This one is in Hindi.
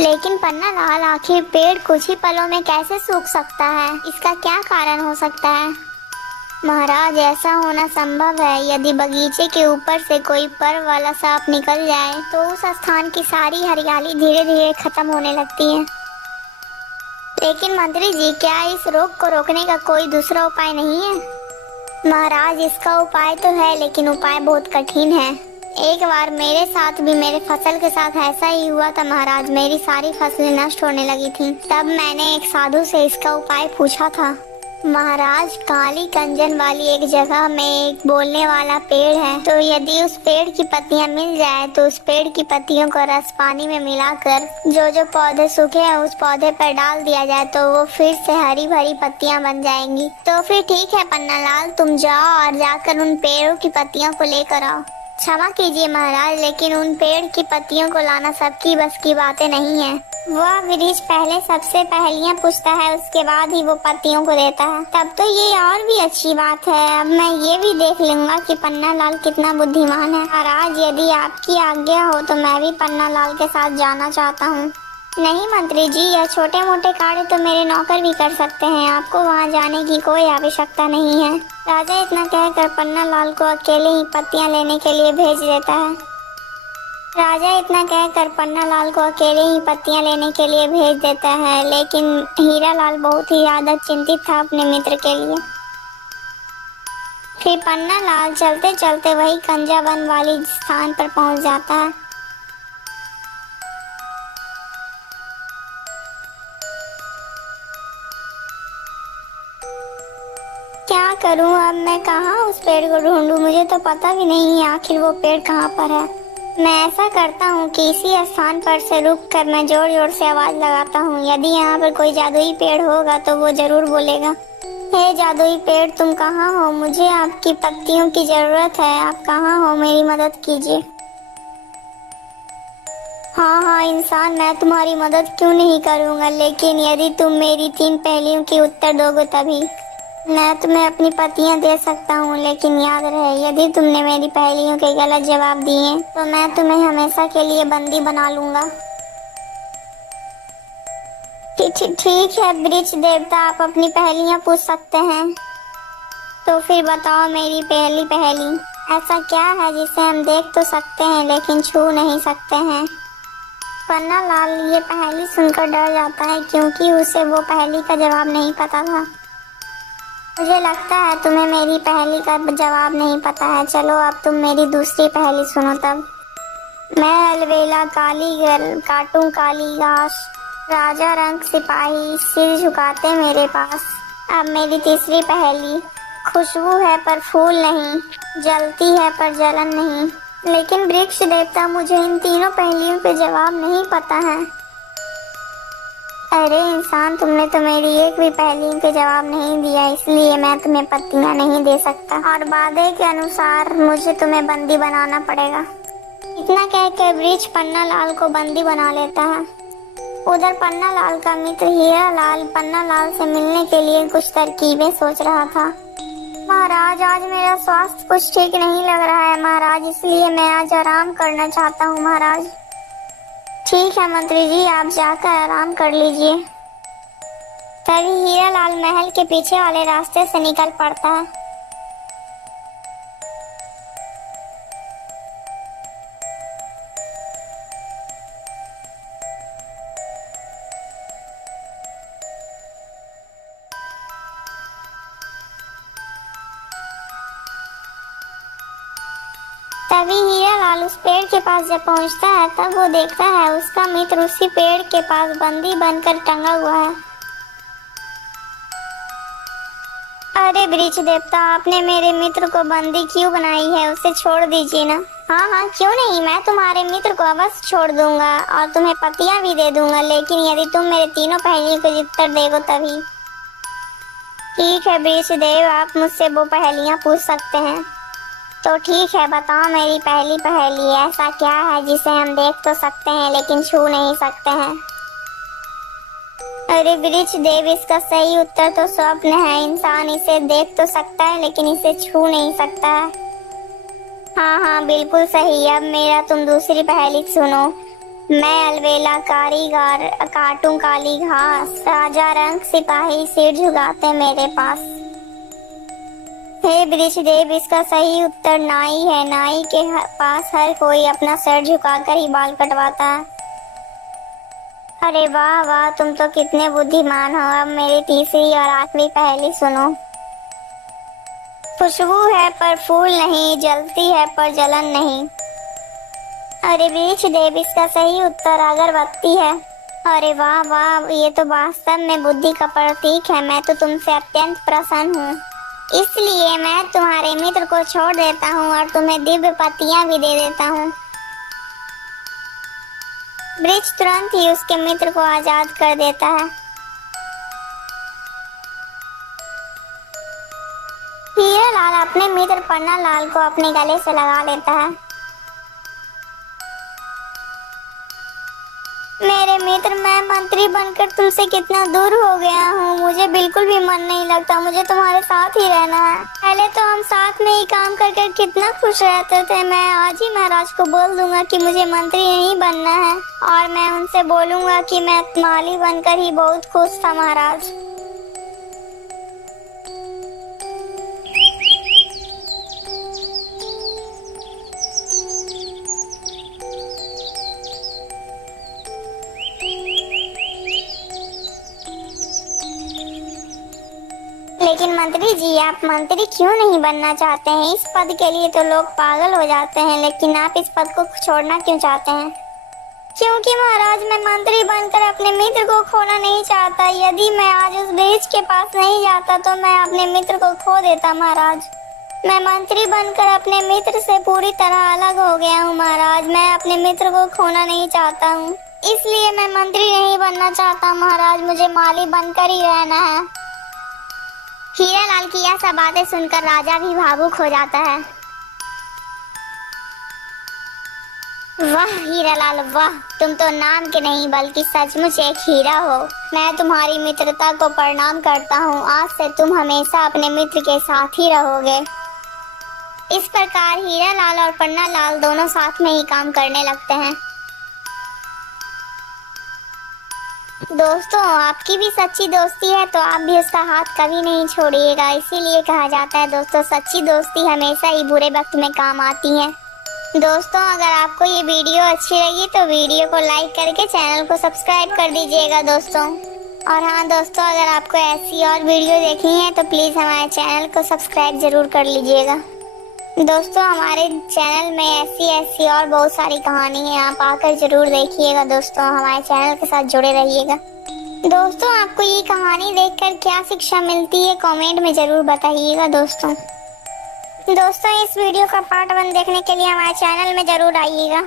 लेकिन पन्ना लाल, आखिर पेड़ कुछ ही पलों में कैसे सूख सकता है? इसका क्या कारण हो सकता है? महाराज, ऐसा होना संभव है यदि बगीचे के ऊपर से कोई पर वाला सांप निकल जाए तो उस स्थान की सारी हरियाली धीरे धीरे खत्म होने लगती है। लेकिन मंत्री जी, क्या इस रोग को रोकने का कोई दूसरा उपाय नहीं है? महाराज, इसका उपाय तो है, लेकिन उपाय बहुत कठिन है। एक बार मेरे साथ भी मेरे फसल के साथ ऐसा ही हुआ था महाराज। मेरी सारी फसलें नष्ट होने लगी थी। तब मैंने एक साधु से इसका उपाय पूछा था। महाराज, काली कंजन वाली एक जगह में एक बोलने वाला पेड़ है। तो यदि उस पेड़ की पत्तियां मिल जाए तो उस पेड़ की पत्तियों को रस पानी में मिलाकर जो जो पौधे सूखे हैं उस पौधे पर डाल दिया जाए तो वो फिर से हरी भरी पत्तियां बन जाएंगी। तो फिर ठीक है पन्ना लाल, तुम जाओ और जाकर उन पेड़ों की पत्तियों को लेकर आओ। क्षमा कीजिए महाराज, लेकिन उन पेड़ की पत्तियों को लाना सबकी बस की बातें नहीं है। वह वृक्ष पहले सबसे पहेलियां पूछता है, उसके बाद ही वो पत्तियों को देता है। तब तो ये और भी अच्छी बात है। अब मैं ये भी देख लूंगा कि पन्ना लाल कितना बुद्धिमान है। महाराज, यदि आपकी आज्ञा हो तो मैं भी पन्ना लाल के साथ जाना चाहता हूँ। नहीं मंत्री जी, यह छोटे मोटे कार्य तो मेरे नौकर भी कर सकते हैं। आपको वहाँ जाने की कोई आवश्यकता नहीं है। राजा इतना कहकर पन्ना लाल को अकेले ही पत्तियां लेने के लिए भेज देता है। राजा इतना कहकर पन्ना लाल को अकेले ही पत्तियां लेने के लिए भेज देता है, लेकिन हीरा लाल बहुत ही ज्यादा चिंतित था अपने मित्र के लिए। फिर पन्ना लाल चलते चलते वही कंजा वन वाली स्थान पर पहुंच जाता है। क्या करूं अब मैं? कहाँ उस पेड़ को ढूंढूं? मुझे तो पता भी नहीं है आखिर वो पेड़ कहाँ पर है। मैं ऐसा करता हूँ कि इसी स्थान पर से रुक कर मैं जोर जोर से आवाज लगाता हूँ। यदि यहाँ पर कोई जादुई पेड़ होगा तो वो जरूर बोलेगा, हे जादुई पेड़, तुम कहाँ हो? मुझे आपकी पत्तियों की जरूरत है। आप कहाँ हो? मेरी मदद कीजिए। हाँ हाँ इंसान, मैं तुम्हारी मदद क्यों नहीं करूँगा, लेकिन यदि तुम मेरी 3 पहेलियों की उत्तर दोगे तभी। मैं तुम्हें अपनी पत्तियां दे सकता हूँ, लेकिन याद रहे यदि तुमने मेरी पहेलियों के गलत जवाब दिए तो मैं तुम्हें हमेशा के लिए बंदी बना लूंगा। ठीक है वृक्ष देवता, आप अपनी पहेलियां पूछ सकते हैं। तो फिर बताओ मेरी पहली पहेली, ऐसा क्या है जिसे हम देख तो सकते हैं लेकिन छू नहीं सकते हैं? पन्ना लाल ये पहेली सुनकर डर जाता है, क्योंकि उसे वो पहेली का जवाब नहीं पता था। मुझे लगता है तुम्हें मेरी पहेली का जवाब नहीं पता है। चलो अब तुम मेरी दूसरी पहेली सुनो तब। मैं अलवेला काली गल काटूं काली घास, राजा रंग सिपाही सिर झुकाते मेरे पास। अब मेरी तीसरी पहेली, खुशबू है पर फूल नहीं, जलती है पर जलन नहीं। लेकिन वृक्ष देवता, मुझे इन तीनों पहेलियों के जवाब नहीं पता है। अरे इंसान, तुमने तो मेरी एक भी पहेली के जवाब नहीं दिया, इसलिए मैं तुम्हें पत्तियां नहीं दे सकता और वादे के अनुसार मुझे तुम्हें बंदी बनाना पड़ेगा। इतना कहकर वृक्ष पन्ना लाल को बंदी बना लेता है। उधर पन्ना लाल का मित्र हीरा लाल पन्ना लाल से मिलने के लिए कुछ तरकीबें सोच रहा था। महाराज, आज मेरा स्वास्थ्य कुछ ठीक नहीं लग रहा है महाराज, इसलिए मैं आज आराम करना चाहता हूँ महाराज। ठीक है मंत्री जी, आप जाकर आराम कर लीजिए। तभी हीरा लाल महल के पीछे वाले रास्ते से निकल पड़ता है। तभी हीरा लाल उस पेड़ के पास जब पहुंचता है तब वो देखता है उसका मित्र उसी पेड़ के पास बंदी बनकर टंगा हुआ है। अरे वृक्ष देवता, आपने मेरे मित्र को बंदी क्यों बनाई है? उसे छोड़ दीजिए ना। हाँ हाँ क्यों नहीं, मैं तुम्हारे मित्र को अवश्य छोड़ दूंगा और तुम्हें पत्तियां भी दे दूंगा, लेकिन यदि तुम मेरे तीनों पहेलियों के उत्तर दोगे तभी। ठीक है वृक्ष देव, आप मुझसे वो पहेलियां पूछ सकते हैं। तो ठीक है, बताओ मेरी पहली पहेली, ऐसा क्या है जिसे हम देख तो सकते हैं लेकिन छू नहीं सकते हैं? अरे वृक्ष देव, इसका सही उत्तर तो स्वप्न है। इंसान इसे देख तो सकता है लेकिन इसे छू नहीं सकता है। हाँ हाँ बिल्कुल सही। अब मेरा तुम दूसरी पहेली सुनो। मैं अलबेला कारीगर काटूं काली घास, राजा रंग सिपाही सिर झुकाते मेरे पास। हे वृषदेव, इसका सही उत्तर नाई है। नाई के पास हर कोई अपना सर झुकाकर ही बाल कटवाता है। अरे वाह वाह, तुम तो कितने बुद्धिमान हो। अब मेरी तीसरी और आखिरी पहेली सुनो। खुशबू है पर फूल नहीं, जलती है पर जलन नहीं। अरे वृषदेव, इसका सही उत्तर अगरबत्ती है। अरे वाह वाह, ये तो वास्तव में बुद्धि का प्रतीक है। मैं तो तुमसे अत्यंत प्रसन्न हूँ, इसलिए मैं तुम्हारे मित्र को छोड़ देता हूँ और तुम्हें दिव्य पत्तियां भी दे देता हूँ। वृक्ष तुरंत ही उसके मित्र को आजाद कर देता है। हीरालाल अपने मित्र पन्नालाल को अपने गले से लगा लेता है। मेरे मित्र, मैं मंत्री बनकर तुमसे कितना दूर हो गया हूँ। मुझे बिल्कुल भी मन नहीं लगता, मुझे तुम्हारे साथ ही रहना है। पहले तो हम साथ में ही काम कर कर कितना खुश रहते थे। मैं आज ही महाराज को बोल दूंगा कि मुझे मंत्री नहीं बनना है, और मैं उनसे बोलूंगा कि मैं माली बनकर ही बहुत खुश था महाराज। लेकिन मंत्री जी, आप मंत्री क्यों नहीं बनना चाहते हैं? इस पद के लिए तो लोग पागल हो जाते हैं, लेकिन आप इस पद को छोड़ना क्यों चाहते हैं? क्योंकि महाराज, मैं मंत्री बनकर अपने मित्र को खोना नहीं चाहता। यदि मैं आज उस वृक्ष के पास नहीं जाता तो मैं अपने मित्र को खो देता महाराज। मैं मंत्री बनकर अपने मित्र से पूरी तरह अलग हो गया हूँ महाराज। मैं अपने मित्र को खोना नहीं चाहता हूँ, इसलिए मैं मंत्री नहीं बनना चाहता महाराज। मुझे माली बनकर ही रहना है। हीरालाल की यह सब बातें सुनकर राजा भी भावुक हो जाता है। वाह हीरालाल वाह, तुम तो नाम के नहीं बल्कि सचमुच एक हीरा हो। मैं तुम्हारी मित्रता को प्रणाम करता हूँ। आज से तुम हमेशा अपने मित्र के साथ ही रहोगे। इस प्रकार हीरालाल और पन्नालाल दोनों साथ में ही काम करने लगते हैं। दोस्तों, आपकी भी सच्ची दोस्ती है तो आप भी उसका हाथ कभी नहीं छोड़िएगा। इसीलिए कहा जाता है दोस्तों, सच्ची दोस्ती हमेशा ही बुरे वक्त में काम आती है। दोस्तों, अगर आपको ये वीडियो अच्छी लगी तो वीडियो को लाइक करके चैनल को सब्सक्राइब कर दीजिएगा दोस्तों। और हाँ दोस्तों, अगर आपको ऐसी और वीडियो देखनी है तो प्लीज़ हमारे चैनल को सब्सक्राइब जरूर कर लीजिएगा। दोस्तों, हमारे चैनल में ऐसी और बहुत सारी कहानी है, आप आकर जरूर देखिएगा दोस्तों। हमारे चैनल के साथ जुड़े रहिएगा। दोस्तों, आपको ये कहानी देखकर क्या शिक्षा मिलती है कमेंट में जरूर बताइएगा दोस्तों। इस वीडियो का पार्ट 1 देखने के लिए हमारे चैनल में जरूर आइएगा।